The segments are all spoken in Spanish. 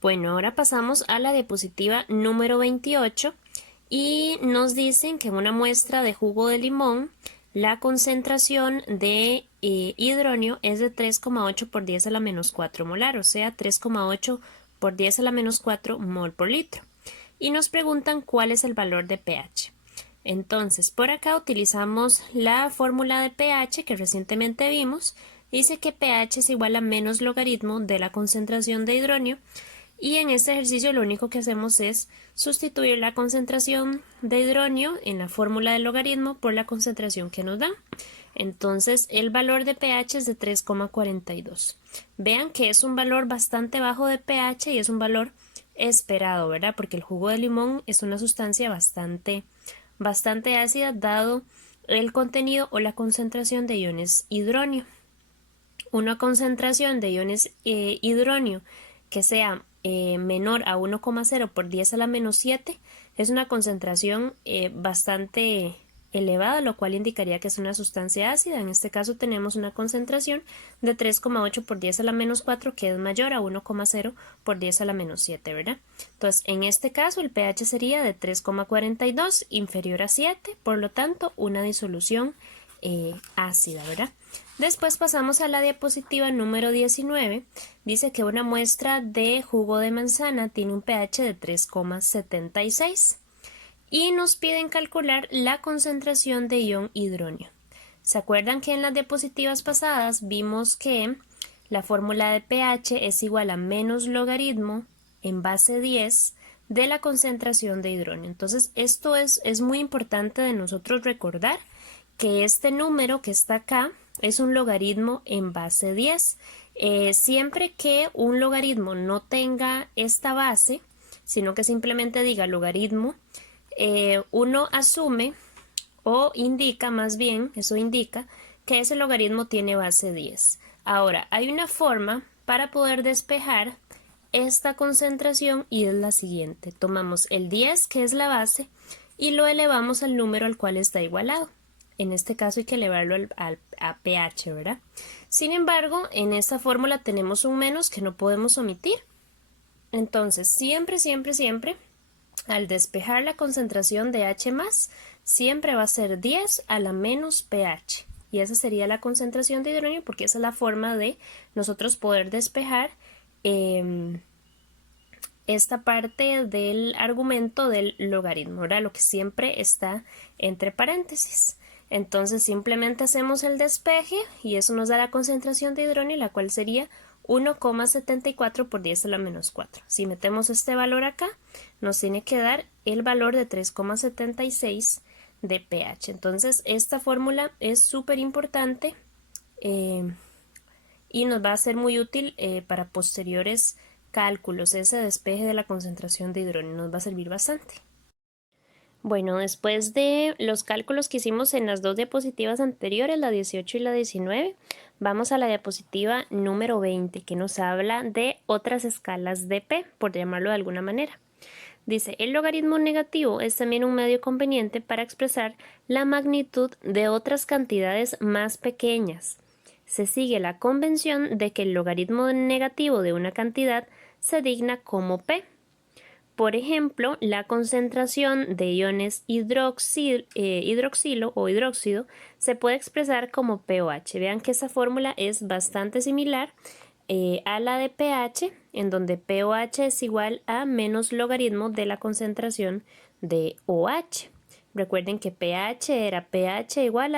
Bueno, ahora pasamos a la diapositiva número 28 y nos dicen que en una muestra de jugo de limón la concentración de hidronio es de 3,8 por 10 a la menos 4 molar, o sea, 3,8 por 10 a la menos 4 mol por litro. Y nos preguntan cuál es el valor de pH. Entonces, por acá utilizamos la fórmula de pH que recientemente vimos. Dice que pH es igual a menos logaritmo de la concentración de hidronio. Y en este ejercicio lo único que hacemos es sustituir la concentración de hidronio en la fórmula del logaritmo por la concentración que nos da. Entonces el valor de pH es de 3,42. Vean que es un valor bastante bajo de pH y es un valor esperado, ¿verdad? Porque el jugo de limón es una sustancia bastante ácida dado el contenido o la concentración de iones hidronio. Una concentración de iones hidronio que sea menor a 1,0 por 10 a la menos 7 es una concentración bastante elevada, lo cual indicaría que es una sustancia ácida. En este caso tenemos una concentración de 3,8 por 10 a la menos 4 que es mayor a 1,0 por 10 a la menos 7, ¿verdad? Entonces, en este caso el pH sería de 3,42 inferior a 7, por lo tanto una disolución ácida, ¿verdad? Después pasamos a la diapositiva número 19. Dice que una muestra de jugo de manzana tiene un pH de 3,76 y nos piden calcular la concentración de ion hidronio. ¿Se acuerdan que en las diapositivas pasadas vimos que la fórmula de pH es igual a menos logaritmo en base 10 de la concentración de hidronio? Entonces esto es muy importante de nosotros recordar que este número que está acá es un logaritmo en base 10. Siempre que un logaritmo no tenga esta base, sino que simplemente diga logaritmo, uno asume o indica más bien, eso indica que ese logaritmo tiene base 10. Ahora, hay una forma para poder despejar esta concentración y es la siguiente. Tomamos el 10, que es la base, y lo elevamos al número al cual está igualado. En este caso hay que elevarlo a pH, ¿verdad? Sin embargo, en esta fórmula tenemos un menos que no podemos omitir. Entonces, siempre, al despejar la concentración de H+, siempre va a ser 10 a la menos pH. Y esa sería la concentración de hidrógeno porque esa es la forma de nosotros poder despejar esta parte del argumento del logaritmo, ¿verdad? Lo que siempre está entre paréntesis. Entonces simplemente hacemos el despeje y eso nos da la concentración de hidrógeno, la cual sería 1,74 por 10 a la menos 4. Si metemos este valor acá, nos tiene que dar el valor de 3,76 de pH. Entonces esta fórmula es súper importante y nos va a ser muy útil para posteriores cálculos. Ese despeje de la concentración de hidrógeno nos va a servir bastante. Bueno, después de los cálculos que hicimos en las dos diapositivas anteriores, la 18 y la 19, vamos a la diapositiva número 20, que nos habla de otras escalas de P, por llamarlo de alguna manera. Dice, el logaritmo negativo es también un medio conveniente para expresar la magnitud de otras cantidades más pequeñas. Se sigue la convención de que el logaritmo negativo de una cantidad se digna como P. Por ejemplo, la concentración de iones hidroxilo o hidróxido se puede expresar como pOH. Vean que esa fórmula es bastante similar a la de pH, en donde pOH es igual a menos logaritmo de la concentración de OH. Recuerden que pH era pH igual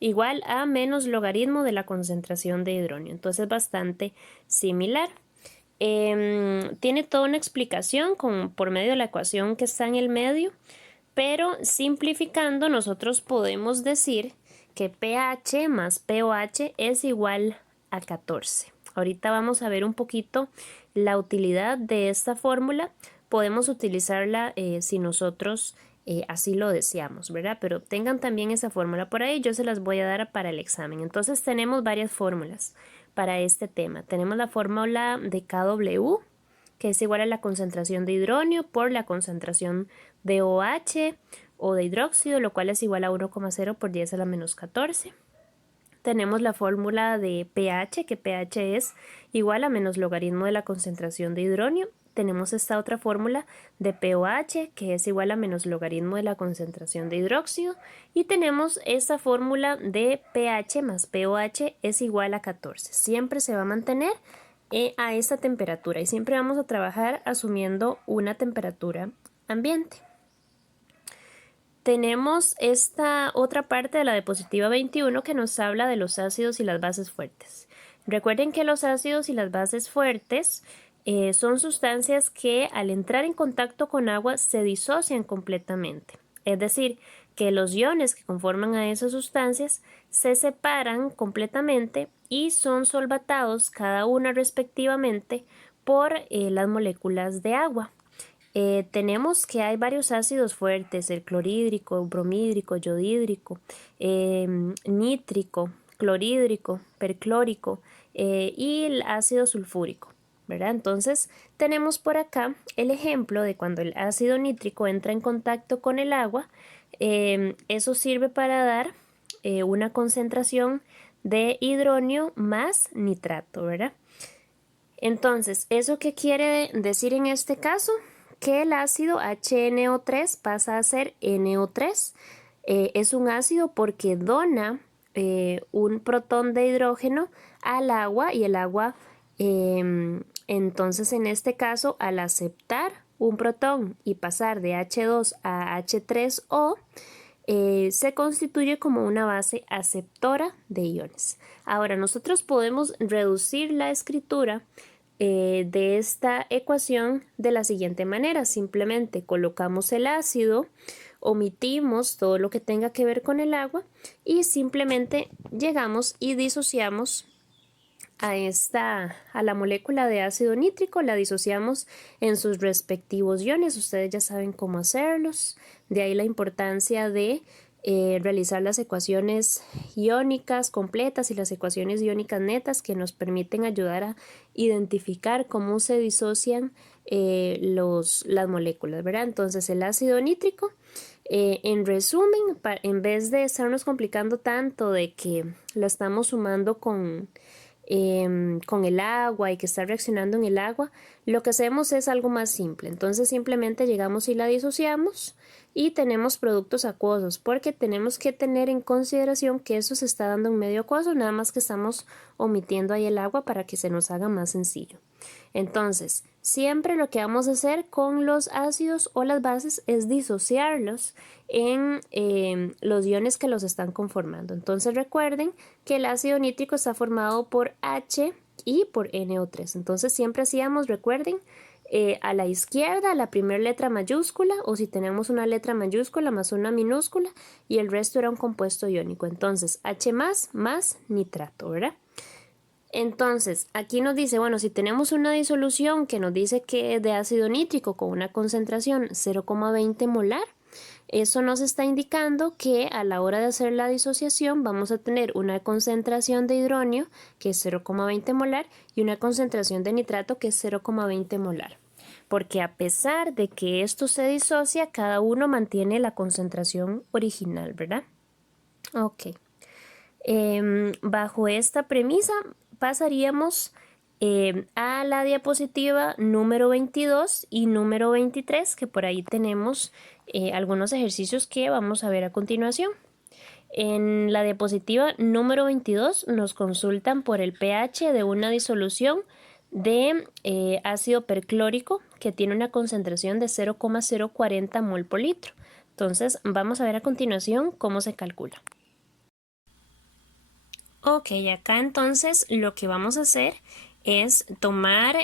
igual a menos logaritmo de la concentración de hidrógeno. Entonces es bastante similar. Tiene toda una explicación por medio de la ecuación que está en el medio, pero simplificando nosotros podemos decir que pH más pOH es igual a 14. Ahorita vamos a ver un poquito la utilidad de esta fórmula. Podemos utilizarla si nosotros así lo deseamos, ¿verdad? Pero tengan también esa fórmula por ahí, yo se las voy a dar para el examen. Entonces tenemos varias fórmulas para este tema. Tenemos la fórmula de KW, que es igual a la concentración de hidrógeno por la concentración de OH o de hidróxido, lo cual es igual a 1,0 por 10 a la menos 14. tenemos la fórmula de pH, que pH es igual a menos logaritmo de la concentración de hidronio. Tenemos esta otra fórmula de pOH, que es igual a menos logaritmo de la concentración de hidróxido. Y tenemos esta fórmula de pH más pOH es igual a 14. Siempre se va a mantener a esta temperatura y siempre vamos a trabajar asumiendo una temperatura ambiente. Tenemos esta otra parte de la diapositiva 21 que nos habla de los ácidos y las bases fuertes. Recuerden que los ácidos y las bases fuertes son sustancias que al entrar en contacto con agua se disocian completamente. Es decir, que los iones que conforman a esas sustancias se separan completamente y son solvatados cada una respectivamente por las moléculas de agua. Tenemos que hay varios ácidos fuertes, el clorhídrico, bromhídrico, yodhídrico, nítrico, clorhídrico, perclórico y el ácido sulfúrico, ¿verdad? Entonces tenemos por acá el ejemplo de cuando el ácido nítrico entra en contacto con el agua, eso sirve para dar una concentración de hidronio más nitrato, ¿verdad? Entonces, ¿eso qué quiere decir en este caso? Que el ácido HNO3 pasa a ser NO3. Es un ácido porque dona un protón de hidrógeno al agua y el agua, entonces en este caso, al aceptar un protón y pasar de H2 a H3O, se constituye como una base aceptora de iones. Ahora, nosotros podemos reducir la escritura de esta ecuación de la siguiente manera. Simplemente colocamos el ácido, omitimos todo lo que tenga que ver con el agua y simplemente llegamos y disociamos a la molécula de ácido nítrico, la disociamos en sus respectivos iones. Ustedes ya saben cómo hacerlos. De ahí la importancia de realizar las ecuaciones iónicas completas y las ecuaciones iónicas netas que nos permiten ayudar a identificar cómo se disocian las moléculas, ¿verdad? Entonces el ácido nítrico, en resumen, en vez de estarnos complicando tanto de que lo estamos sumando con el agua y que está reaccionando en el agua, lo que hacemos es algo más simple. Entonces simplemente llegamos y la disociamos y tenemos productos acuosos, porque tenemos que tener en consideración que eso se está dando en medio acuoso, nada más que estamos omitiendo ahí el agua para que se nos haga más sencillo. Entonces, siempre lo que vamos a hacer con los ácidos o las bases es disociarlos en los iones que los están conformando. Entonces recuerden que el ácido nítrico está formado por H y por NO3. Entonces siempre hacíamos, recuerden, a la izquierda la primera letra mayúscula, o si tenemos una letra mayúscula más una minúscula, y el resto era un compuesto iónico. Entonces H más nitrato, ¿verdad? Entonces, aquí nos dice, bueno, si tenemos una disolución que nos dice que es de ácido nítrico con una concentración 0,20 molar, eso nos está indicando que a la hora de hacer la disociación vamos a tener una concentración de hidronio que es 0,20 molar y una concentración de nitrato que es 0,20 molar. Porque a pesar de que esto se disocia, cada uno mantiene la concentración original, ¿verdad? Ok. Bajo esta premisa pasaríamos a la diapositiva número 22 y número 23, que por ahí tenemos algunos ejercicios que vamos a ver a continuación. En la diapositiva número 22 nos consultan por el pH de una disolución de ácido perclórico que tiene una concentración de 0,040 mol por litro. Entonces vamos a ver a continuación cómo se calcula. Ok, acá entonces lo que vamos a hacer es tomar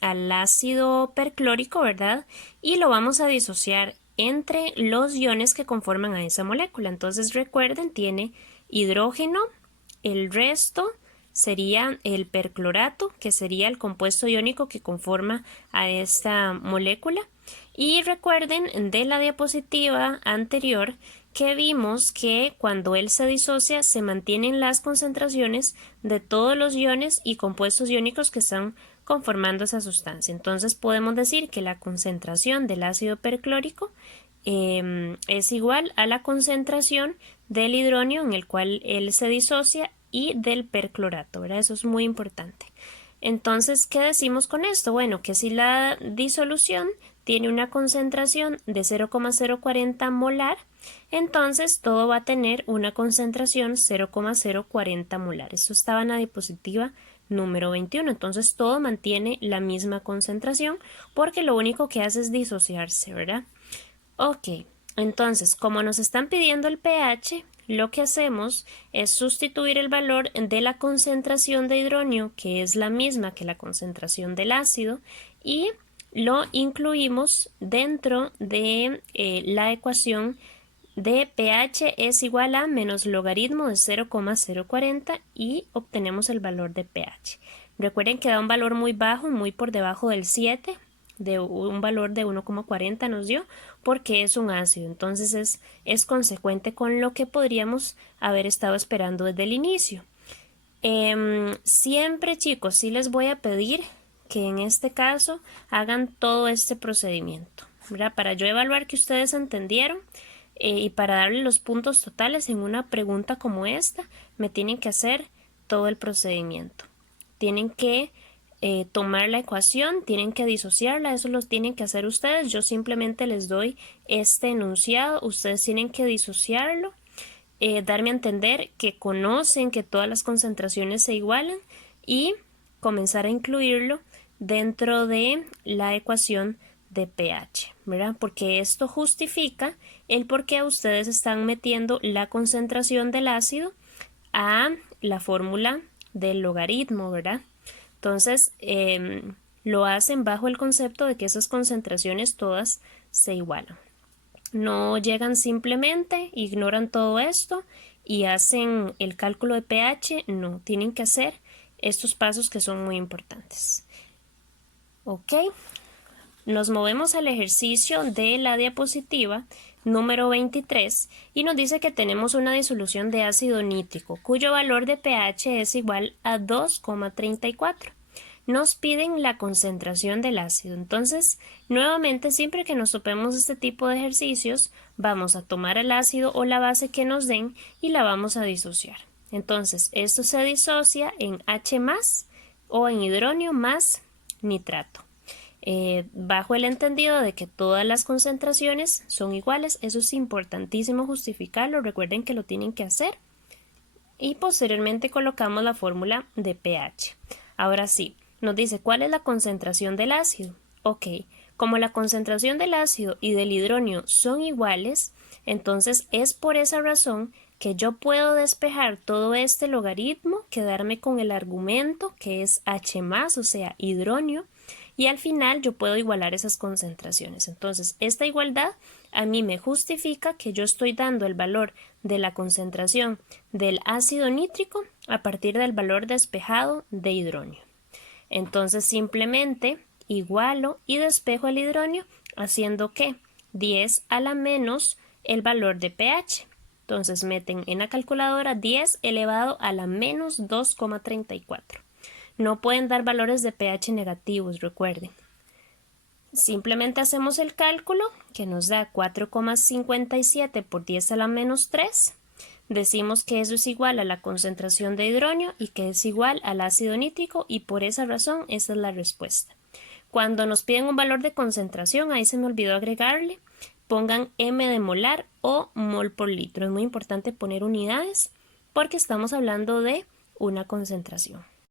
al ácido perclórico, ¿verdad? Y lo vamos a disociar entre los iones que conforman a esa molécula. Entonces recuerden, tiene hidrógeno, el resto sería el perclorato, que sería el compuesto iónico que conforma a esta molécula. Y recuerden de la diapositiva anterior que vimos que cuando él se disocia se mantienen las concentraciones de todos los iones y compuestos iónicos que están conformando esa sustancia. Entonces podemos decir que la concentración del ácido perclórico es igual a la concentración del hidronio en el cual él se disocia y del perclorato, ¿verdad? Eso es muy importante. Entonces, ¿qué decimos con esto? Bueno, que si la disolución tiene una concentración de 0,040 molar, entonces todo va a tener una concentración 0,040 molar. Esto estaba en la diapositiva número 21. Entonces todo mantiene la misma concentración porque lo único que hace es disociarse, ¿verdad? Ok, entonces como nos están pidiendo el pH, lo que hacemos es sustituir el valor de la concentración de hidronio, que es la misma que la concentración del ácido, y lo incluimos dentro de la ecuación de pH es igual a menos logaritmo de 0,040 y obtenemos el valor de pH. Recuerden que da un valor muy bajo, muy por debajo del 7, de un valor de 1,40 nos dio, porque es un ácido. Entonces es consecuente con lo que podríamos haber estado esperando desde el inicio. Siempre, chicos, sí les voy a pedir que en este caso hagan todo este procedimiento, ¿verdad? Para yo evaluar que ustedes entendieron y para darle los puntos totales en una pregunta como esta, me tienen que hacer todo el procedimiento. Tienen que tomar la ecuación, tienen que disociarla, eso lo tienen que hacer ustedes. Yo simplemente les doy este enunciado, ustedes tienen que disociarlo, darme a entender que conocen que todas las concentraciones se igualan y comenzar a incluirlo dentro de la ecuación de pH, ¿verdad? Porque esto justifica el por qué ustedes están metiendo la concentración del ácido a la fórmula del logaritmo, ¿verdad? Entonces, lo hacen bajo el concepto de que esas concentraciones todas se igualan. No llegan simplemente, ignoran todo esto y hacen el cálculo de pH. No, tienen que hacer estos pasos que son muy importantes. Ok, nos movemos al ejercicio de la diapositiva número 23 y nos dice que tenemos una disolución de ácido nítrico cuyo valor de pH es igual a 2,34. Nos piden la concentración del ácido. Entonces, nuevamente, siempre que nos topemos este tipo de ejercicios, vamos a tomar el ácido o la base que nos den y la vamos a disociar. Entonces, esto se disocia en H+ o en hidronio más nitrato. Bajo el entendido de que todas las concentraciones son iguales, eso es importantísimo justificarlo, recuerden que lo tienen que hacer y posteriormente colocamos la fórmula de pH. Ahora sí, nos dice cuál es la concentración del ácido. Ok, como la concentración del ácido y del hidronio son iguales, entonces es por esa razón que yo puedo despejar todo este logaritmo, quedarme con el argumento que es H+, o sea, hidronio, y al final yo puedo igualar esas concentraciones. Entonces, esta igualdad a mí me justifica que yo estoy dando el valor de la concentración del ácido nítrico a partir del valor despejado de hidronio. Entonces, simplemente igualo y despejo el hidronio haciendo que 10 a la menos el valor de pH. Entonces, meten en la calculadora 10 elevado a la menos 2,34. No pueden dar valores de pH negativos, recuerden. Simplemente hacemos el cálculo que nos da 4,57 por 10 a la menos 3. Decimos que eso es igual a la concentración de hidronio y que es igual al ácido nítrico y por esa razón esa es la respuesta. Cuando nos piden un valor de concentración, ahí se me olvidó agregarle, pongan m de molar o mol por litro. Es muy importante poner unidades porque estamos hablando de una concentración.